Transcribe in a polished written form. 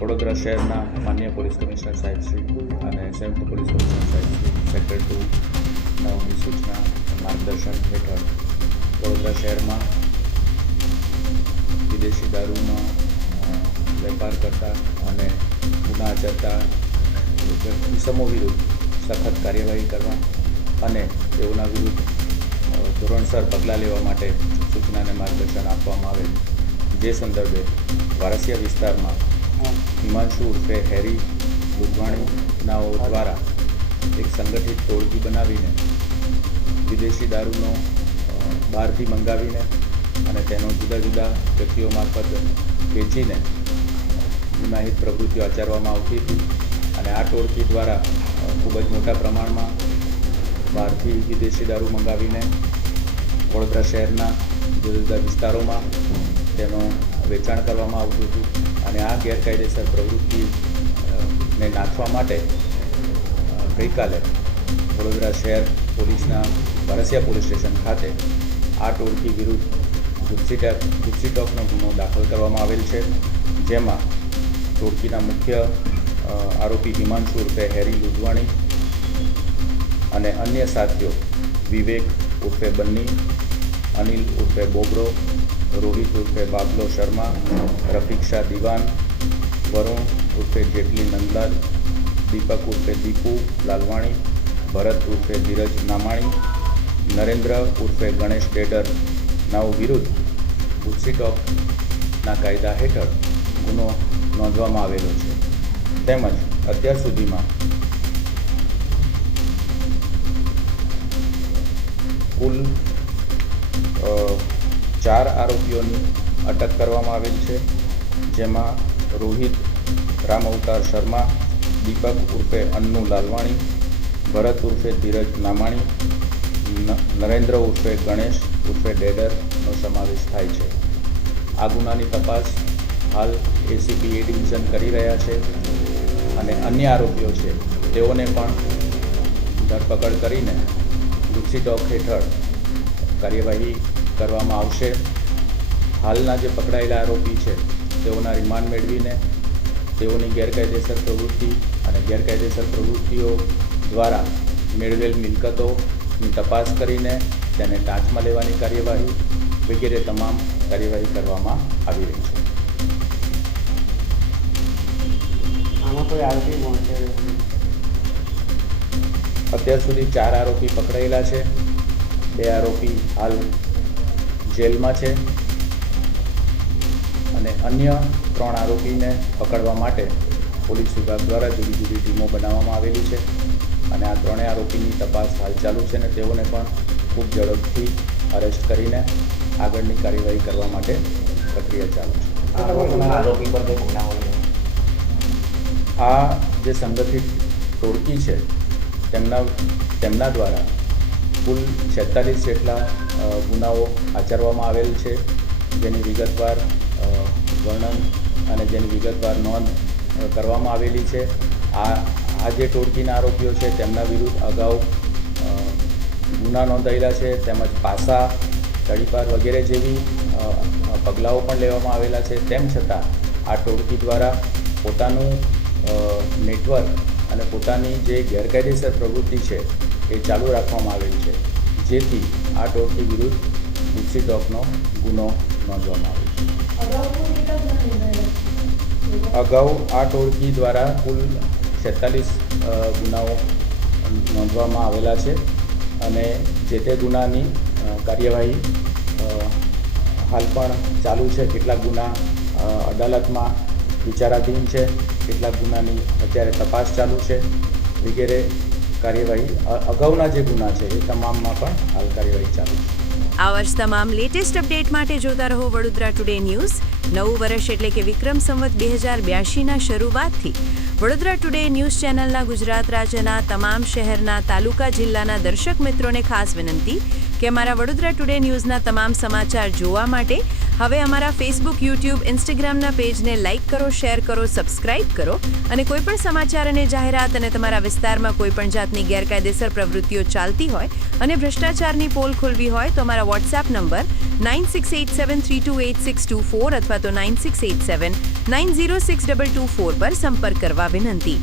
વડોદરા શહેરના માનનીય police commissioner સાહેબ શ્રી અને સંયુક્ત પોલીસ કમિશનર સાહેબ શ્રી સેક્રેટરી નવની સૂચના માર્ગદર્શન હેઠળ વડોદરા શહેરમાં વિદેશી દારૂમાં વેપાર કરતા અને ગુના આચરતા ઇસમો વિરુદ્ધ સખત કાર્યવાહી કરવા અને તેઓના વિરુદ્ધ ધોરણસર પગલાં લેવા માટે સૂચના અને માર્ગદર્શન આપવામાં આવેલ. જે સંદર્ભે વારસિયા વિસ્તારમાં હિમાંશુ ઉર્ફે હેરી દુધવાણીનાઓ દ્વારા એક સંગઠિત ટોળકી બનાવીને વિદેશી દારૂનો બહારથી મંગાવીને અને તેનો જુદા જુદા વ્યક્તિઓ મારફત વેચીને ગુનાહિત પ્રવૃત્તિઓ આચરવામાં આવતી હતી. અને આ ટોળકી દ્વારા ખૂબ જ મોટા પ્રમાણમાં બહારથી વિદેશી દારૂ મંગાવીને વડોદરા શહેરના જુદા જુદા વિસ્તારોમાં તેનું વેચાણ કરવામાં આવતું હતું. અને આ ગેરકાયદેસર પ્રવૃત્તિને નાથવા માટે ગઈકાલે વડોદરા શહેર પોલીસના વારસિયા પોલીસ સ્ટેશન ખાતે આ ટોળકી વિરુદ્ધ ગુજસીટોકનો ગુનો દાખલ કરવામાં આવેલ છે. જેમાં ટોળકીના મુખ્ય આરોપી હિમાંશુ ઉર્ફે હેરી લુધવાણી અને અન્ય સાથીઓ વિવેક ઉર્ફે બન્ની, અનિલ ઉર્ફે બોબરો, રોહિત ઉર્ફે બાબલો શર્મા, રફીક શાહ દિવાન, વરુણ ઉર્ફે જેટલી નંદલાલ, દીપક ઉર્ફે દીપુ લાલવાણી, ભરત ઉર્ફે ધીરજ નામાણી, નરેન્દ્ર ઉર્ફે ગણેશ ડેડર નાઓ વિરુદ્ધ ગુજસીટોકના કાયદા હેઠળ ગુનો નોંધવામાં આવેલો છે. તેમજ અત્યાર સુધીમાં કુલ 4 આરોપીઓની અટક કરવામાં આવેલ છે. જેમાં રોહિત રામ અવતાર શર્મા, દીપક ઉર્ફે અન્નુ લાલવાણી, ભરત ઉર્ફે ધીરજ નામાણી, નરેન્દ્ર ઉર્ફે ગણેશ ઉર્ફે ડેડરનો સમાવેશ થાય છે. આ ગુનાની તપાસ હાલ એસીપી એ ડિવિઝન કરી રહ્યા છે અને અન્ય આરોપીઓ છે તેઓને પણ ધરપકડ કરીને ગુજસીટોક હેઠળ કાર્યવાહી કરવામાં આવશે. હાલના જે પકડાયેલા આરોપી છે તેઓના રિમાન્ડ મેળવીને તેઓની ગેરકાયદેસર પ્રવૃત્તિ અને ગેરકાયદેસર પ્રવૃત્તિઓ દ્વારા મેળવેલ મિલકતોની તપાસ કરીને તેને ટાંચમાં લેવાની કાર્યવાહી વગેરે તમામ કાર્યવાહી કરવામાં આવી રહી છે. આમાં કોઈ આરોપી પહોંચે? અત્યાર સુધી 4 આરોપી પકડાયેલા છે. 2 આરોપી હાલ જેલમાં છે અને અન્ય 3 આરોપીને પકડવા માટે પોલીસ વિભાગ દ્વારા જુદી જુદી ટીમો બનાવવામાં આવેલી છે. અને આ 3 આરોપીની તપાસ હાલ ચાલુ છે અને તેઓને પણ ખૂબ ઝડપથી અરેસ્ટ કરીને આગળની કાર્યવાહી કરવા માટે પ્રક્રિયા ચાલુ છે. આરોપી પર કોઈ ગુના હોય? આ જે સંગઠિત ટોળકી છે તેમના દ્વારા કુલ 46 જેટલા ગુનાઓ આચરવામાં આવેલ છે, જેની વિગતવાર વર્ણન અને જેની વિગતવાર નોંધ કરવામાં આવેલી છે. આ જે ટોળકીના આરોપીઓ છે તેમના વિરુદ્ધ અગાઉ ગુના નોંધાયેલા છે, તેમજ પાસા, તડીપાર વગેરે જેવી પગલાઓ પણ લેવામાં આવેલા છે. તેમ છતાં આ ટોળકી દ્વારા પોતાનું નેટવર્ક અને પોતાની જે ગેરકાયદેસર પ્રવૃત્તિ છે એ ચાલુ રાખવામાં આવેલ છે, જેથી આ ટોળકી વિરુદ્ધ ગુજસીટોકનો ગુનો નોંધવામાં આવ્યો છે. અગાઉ આ ટોળકી દ્વારા કુલ 46 ગુનાઓ નોંધવામાં આવેલા છે અને જે તે ગુનાની કાર્યવાહી હાલ પણ ચાલુ છે. કેટલાક ગુના અદાલતમાં વિચારાધીન છે, કેટલાક ગુનાની અત્યારે તપાસ ચાલુ છે વગેરે કાર્યવાહી. અગાઉના જે ગુના છે એ તમામમાં પણ હાલ કાર્યવાહી ચાલુ છે. આ વર્ષ તમામ લેટેસ્ટ અપડેટ માટે જોતા રહો વડોદરા ટુડે ન્યૂઝ. નવું વર્ષ એટલે કે વિક્રમ સંવત 2082ના શરૂઆતથી વડોદરા ટુડે ન્યૂઝ ચેનલના ગુજરાત રાજ્યના તમામ શહેરના, તાલુકા, જિલ્લાના દર્શક મિત્રોને ખાસ વિનંતી કે અમારા વડોદરા ટુડે ન્યૂઝના તમામ સમાચાર જોવા માટે હવે અમારા ફેસબુક, યુટ્યુબ, ઇન્સ્ટાગ્રામના પેજને લાઇક કરો, શેર કરો, સબસ્ક્રાઇબ કરો અને કોઈપણ સમાચાર અને જાહેરાત અને તમારા વિસ્તારમાં કોઈપણ જાતની ગેરકાયદેસર પ્રવૃત્તિઓ ચાલતી હોય અને ભ્રષ્ટાચારની પોલ ખોલવી હોય તો અમારા વોટ્સએપ નંબર 9687328624 અથવા તો 9687906224 પર સંપર્ક કરવા વિનંતી.